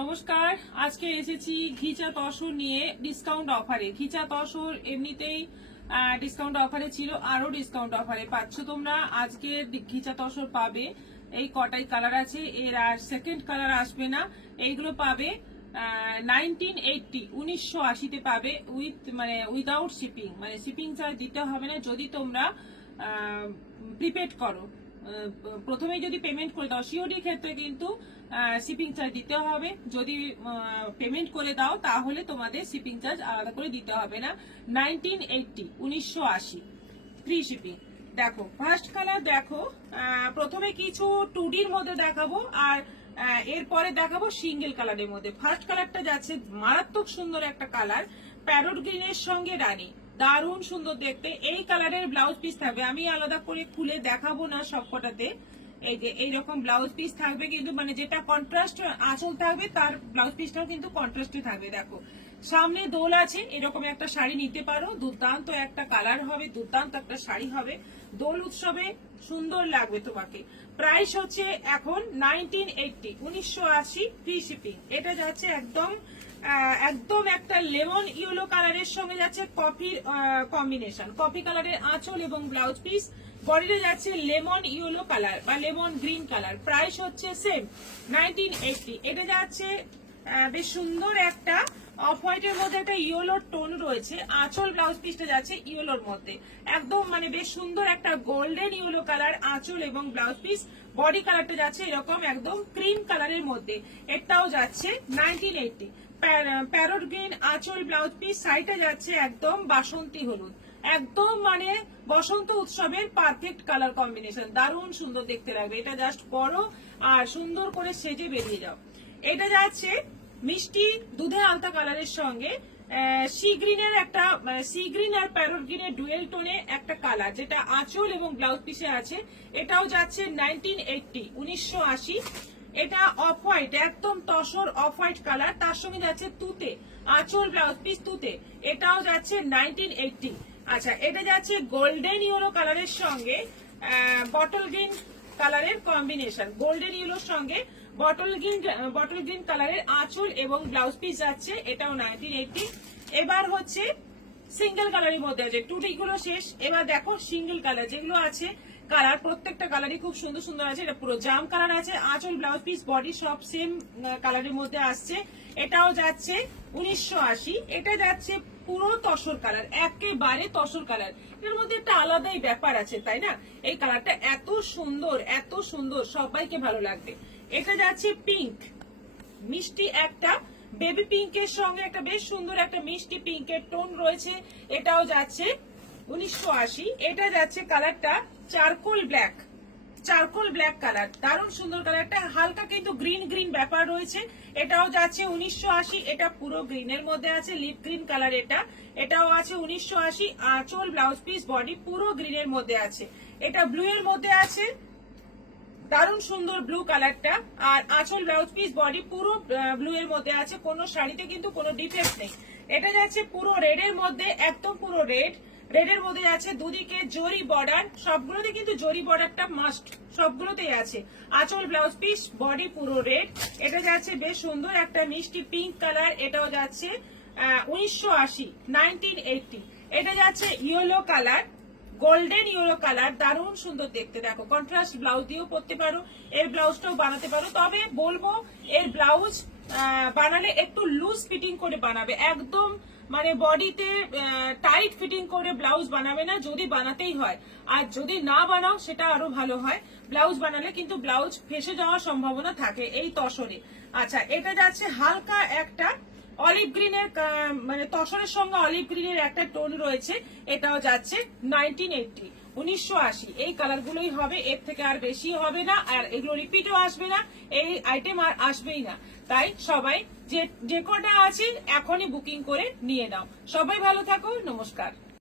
নমস্কার, আজকে এসেছি ঘিচা তসর নিয়ে ডিসকাউন্ট অফারে। ঘিচা তসর এমনিতেই ডিসকাউন্ট অফারে ছিল, আরো ডিসকাউন্ট অফারে পাচ্ছ তোমরা। আজকে ঘিচা তসর পাবে, এই কটাই কালার আছে, এর আর সেকেন্ড কালার আসবে না। এইগুলো পাবে 1980 পাবে উইদাউট শিপিং, মানে শিপিং চার্জ দিতে হবে না যদি তোমরা প্রিপেড করো। প্রথমে যদি পেমেন্ট করে দাও, সিওডি ক্ষেত্রে কিন্তু শিপিং চার্জ দিতে হবে। যদি পেমেন্ট করে দাও তাহলে তোমাদের শিপিং চার্জ আলাদা করে দিতে হবে না। 1980 ফ্রি শিপিং। দেখো ফার্স্ট কালার, দেখো প্রথমে কিছু 2D-র মধ্যে দেখাবো আর এরপরে দেখাবো সিঙ্গেল কালারের মধ্যে। ফার্স্ট কালারটা যাচ্ছে মারাত্মক সুন্দর একটা কালার, প্যারট গ্রিনের সঙ্গে রানী, দারুণ সুন্দর দেখতে। এই কালারের ব্লাউজ পিস থাকবে, আমি আলাদা করে খুলে দেখাবো না সবকটাতে। এই যে এইরকম ব্লাউজ পিস থাকবে, কিন্তু মানে যেটা কন্ট্রাস্ট আঁচল থাকবে তার ব্লাউজ পিসটাও কিন্তু কন্ট্রাস্টে থাকবে। দেখো সামনে দোল আছে, এরকম একটা শাড়ি নিতে পারো, দুর্দান্ত একটা কালার হবে, দুর্দান্ত একটা শাড়ি হবে, দোল উৎসবে সুন্দর লাগবে তোমাকে। প্রাইস হচ্ছে এখন 1980 ফ্রি শিপিং। এটা যাচ্ছে একদম একটা লেমন ইয়েলো কালারের সঙ্গে যাচ্ছে কফির কম্বিনেশন, কফি কালারের আঁচল এবং ব্লাউজ পিস। বডিতে যাচ্ছে লেমন ইয়েলো কালার বা লেমন গ্রিন কালার। প্রাইস হচ্ছে সেম 1980। এটা যাচ্ছে বেশ সুন্দর একটা অফ হোয়াইটের মধ্যে একটা ইয়েলোর টোন রয়েছে, আঁচল ব্লাউজ পিসটা যাচ্ছে ইয়েলোর মধ্যে, একদম মানে বেশ সুন্দর একটা গোল্ডেন ইয়েলো কালার আঁচল এবং ব্লাউজ পিস। বডি কালারটা যাচ্ছে এরকম একদম ক্রিম কালারের মধ্যে, এটাও যাচ্ছে 1980। প্যারট গ্রিন আঁচল ব্লাউজ পিস, শাড়িটা যাচ্ছে একদম বাসন্তী হলুদ, একদম মানে বসন্ত উৎসবের পারফেক্ট কালার কম্বিনেশন, দারুণ সুন্দর দেখতে লাগবে। এটা জাস্ট পরো আর সুন্দর করে সেজে বেরিয়ে যাও। এটা যাচ্ছে মিষ্টি দুধে আলতা কালারের সঙ্গে সি গ্রিনের একটা, সি গ্রিন আর প্যারট গ্রিনের ডুয়েল টোনে একটা কালার, যেটা আঁচল এবং ব্লাউজ পিসে আছে। এটাও যাচ্ছে 1980। এটা অফ হোয়াইট, একদম তসর অফ হোয়াইট কালার, তার সঙ্গে যাচ্ছে তুতে, আঁচল ব্লাউজ পিস তুতে, এটাও যাচ্ছে 1980। আচ্ছা, এটা যাচ্ছে গোল্ডেন ইয়েলো কালারের সঙ্গে বটল গ্রিন কালারের কম্বিনেশন, গোল্ডেন ইয়েলোর সঙ্গে বটল গ্রিন কালারের আঁচল এবং ব্লাউজ পিস যাচ্ছে, এটাও 1980। এবার হচ্ছে সিঙ্গেল কালারের মধ্যে আছে, 2D গুলো শেষ। এবার দেখো সিঙ্গেল কালার যেগুলো আছে, কালার প্রত্যেকটা কালারই খুব সুন্দর সুন্দর আছে। এটা পুরো জাম কালার আছে, আঁচল ব্লাউজ পিস বডি সব সেম কালারের মধ্যে আসছে। এটাও যাচ্ছে 1980। এটা যাচ্ছে পুরো তসর কালার, একেবারে তসর কালার। এর মধ্যে একটা আলাদাই ব্যাপার আছে, তাই না? এই কালারটা এত সুন্দর, এত সুন্দর, সবাইকে ভালো লাগবে। এটা যাচ্ছে পিঙ্ক, মিষ্টি একটা বেবি পিঙ্কের সঙ্গে একটা বেশ সুন্দর একটা মিষ্টি পিঙ্কের টোন রয়েছে, এটাও যাচ্ছে 1980। এটা যাচ্ছে কালারটা চারকোল ব্ল্যাক কালার, দারুণ সুন্দর কালারটা, হালকা কিন্তু গ্রিন গ্রিন ব্যাপার রয়েছে। এটাও যাচ্ছে 1980। এটা পুরো গ্রিনের মধ্যে আছে, লিপ গ্রিন কালার, এটাও আছে 1980। আঁচল ব্লাউজ পিস বডি পুরো গ্রিনের মধ্যে আছে। এটা ব্লু এর মধ্যে আছে, দারুণ সুন্দর ব্লু কালারটা, আর আঁচল ব্লাউজ পিস বডি পুরো ব্লু এর মধ্যে আছে, কোনো শাড়িতে কিন্তু কোনো ডিফেক্ট নেই। এটা যাচ্ছে পুরো রেড এর মধ্যে, একদম পুরো রেডের মধ্যে আছে, দুদিকে জরি বর্ডার, সবগুলোতে কিন্তু জরি বর্ডারটা মাস্ট, সবগুলোতেই আছে। আঁচল ব্লাউজ পিস বডি পুরো রেড। এটা যাচ্ছে বেশ সুন্দর একটা মিষ্টি পিঙ্ক কালার, এটাও যাচ্ছে 1980। এটা যাচ্ছে yellow colour, golden yellow colour, দারুণ সুন্দর দেখতে। দেখো কন্ট্রাস্ট ব্লাউজ দিয়েও পরতে পারো, এর ব্লাউজটাও বানাতে পারো, তবে বলবো এর ব্লাউজ বানালে একটু লুজ ফিটিং করে বানাবে, একদম মানে বডিতে টাইট ফিটিং করে ব্লাউজ বানাবে না যদি বানাতেই হয়। আর যদি না বানাও সেটা আরো ভালো হয়, ব্লাউজ বানালে কিন্তু ব্লাউজ ফেসে যাওয়ার সম্ভাবনা থাকে এই তসরে। আচ্ছা, এটা যাচ্ছে হালকা একটা অলিভ গ্রিনের, মানে তসরের সঙ্গে অলিভ গ্রিনের একটা টোন রয়েছে, এটাও যাচ্ছে 1980। এই কালার গুলোই হবে, এর থেকে আর বেশি হবে না, আর এগুলো রিপিটও আসবে না, এই আইটেম আর আসবেই না। তাই সবাই যে কটা আছে এখনই বুকিং করে নিয়ে নাও। সবাই ভালো থাকো, নমস্কার।